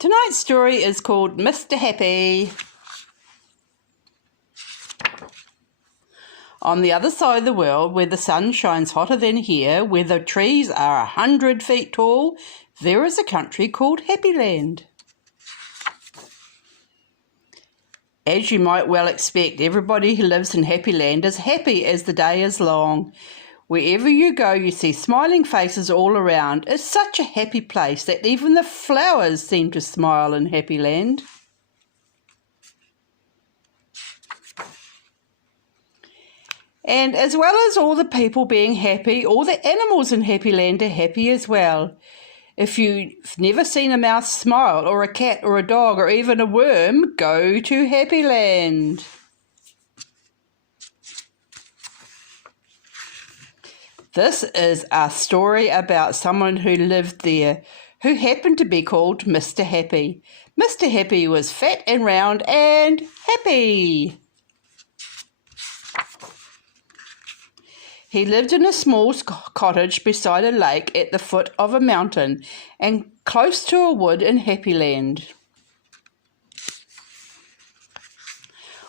Tonight's story is called Mr. Happy. On the other side of the world, where the sun shines hotter than here, where the trees are 100 feet tall, there is a country called Happyland. As you might well expect, everybody who lives in Happyland is happy as the day is long. Wherever you go, you see smiling faces all around. It's such a happy place that even the flowers seem to smile in Happyland. And as well as all the people being happy, all the animals in Happyland are happy as well. If you've never seen a mouse smile, or a cat, or a dog, or even a worm, go to Happyland. This is a story about someone who lived there, who happened to be called Mr. Happy. Mr. Happy was fat and round and happy. He lived in a small cottage beside a lake at the foot of a mountain and close to a wood in Happyland.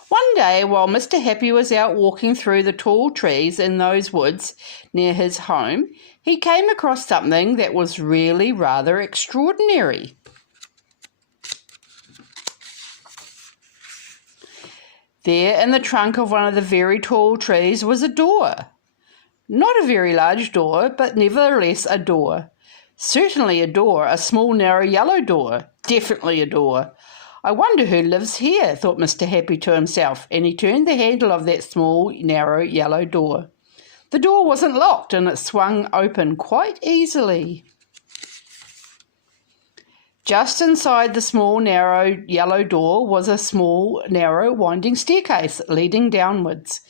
One day, while Mr. Happy was out walking through the tall trees in those woods near his home, he came across something that was really rather extraordinary. There, in the trunk of one of the very tall trees, was a door. Not a very large door, but nevertheless a door. Certainly a door, a small, narrow, yellow door. Definitely a door. I wonder who lives here, thought Mr. Happy to himself, and he turned the handle of that small, narrow, yellow door. The door wasn't locked, and it swung open quite easily. Just inside the small, narrow, yellow door was a small, narrow, winding staircase leading downwards.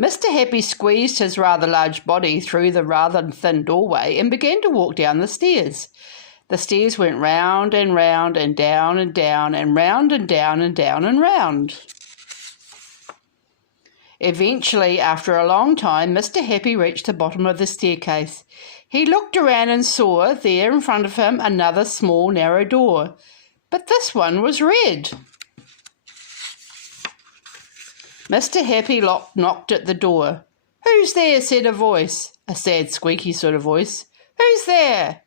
Mr. Happy squeezed his rather large body through the rather thin doorway and began to walk down the stairs. The stairs went round and round and down and down and round and down and down and round. Eventually, after a long time, Mr. Happy reached the bottom of the staircase. He looked around and saw there in front of him another small, narrow door, but this one was red. Mr. Happy knocked at the door. "Who's there?" said a voice, a sad, squeaky sort of voice. "Who's there?"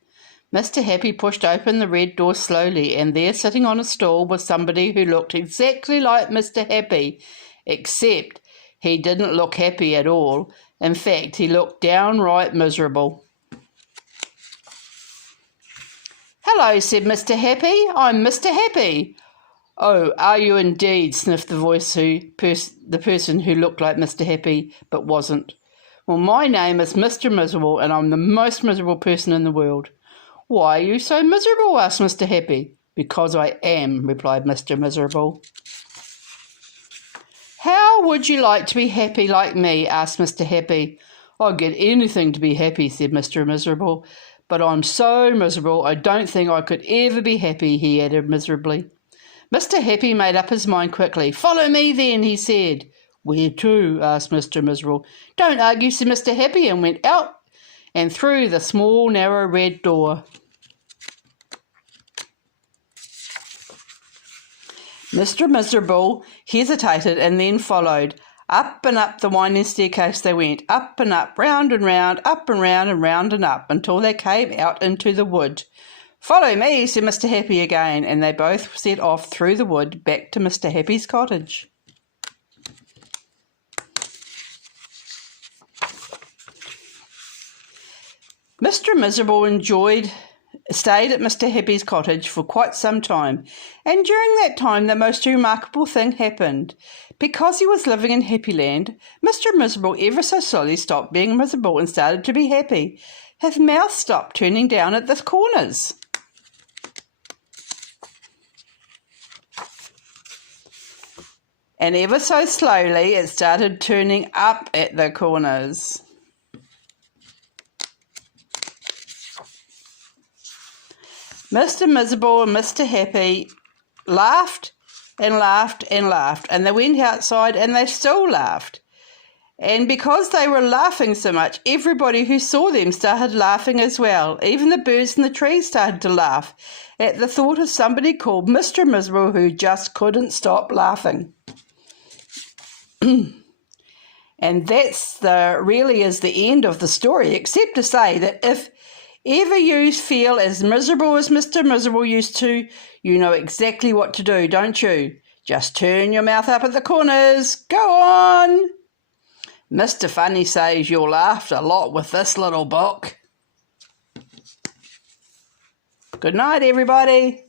Mr. Happy pushed open the red door slowly, and there, sitting on a stool, was somebody who looked exactly like Mr. Happy, except he didn't look happy at all. In fact, he looked downright miserable. "Hello," said Mr. Happy. "I'm Mr. Happy." "Oh, are you indeed?" sniffed the voice the person who looked like Mr. Happy but wasn't. "Well, my name is Mr. Miserable, and I'm the most miserable person in the world." "Why are you so miserable?" asked Mr. Happy. "Because I am," replied Mr. Miserable. "How would you like to be happy like me?" asked Mr. Happy. "I'd get anything to be happy," said Mr. Miserable. "But I'm so miserable I don't think I could ever be happy," he added miserably. Mr. Happy made up his mind quickly. "Follow me then," he said. "Where to?" asked Mr. Miserable. "Don't argue," said Mr. Happy, and went out and through the small, narrow red door. Mr. Miserable hesitated and then followed. Up and up the winding staircase they went, up and up, round and round, up and round and up, until they came out into the wood. "Follow me," said Mr. Happy again, and they both set off through the wood back to Mr. Happy's cottage. Mr. Miserable stayed at Mr. Happy's cottage for quite some time, and during that time the most remarkable thing happened. Because he was living in Happyland, Mr. Miserable ever so slowly stopped being miserable and started to be happy. His mouth stopped turning down at the corners. And ever so slowly it started turning up at the corners. Mr. Miserable and Mr. Happy laughed and laughed and laughed, and they went outside and they still laughed. And because they were laughing so much, everybody who saw them started laughing as well. Even the birds in the trees started to laugh at the thought of somebody called Mr. Miserable who just couldn't stop laughing. And that's really is the end of the story, except to say that if ever you feel as miserable as Mr. Miserable used to, you know exactly what to do, don't you? Just turn your mouth up at the corners. Go on! Mr. Funny says you'll laugh a lot with this little book. Good night, everybody.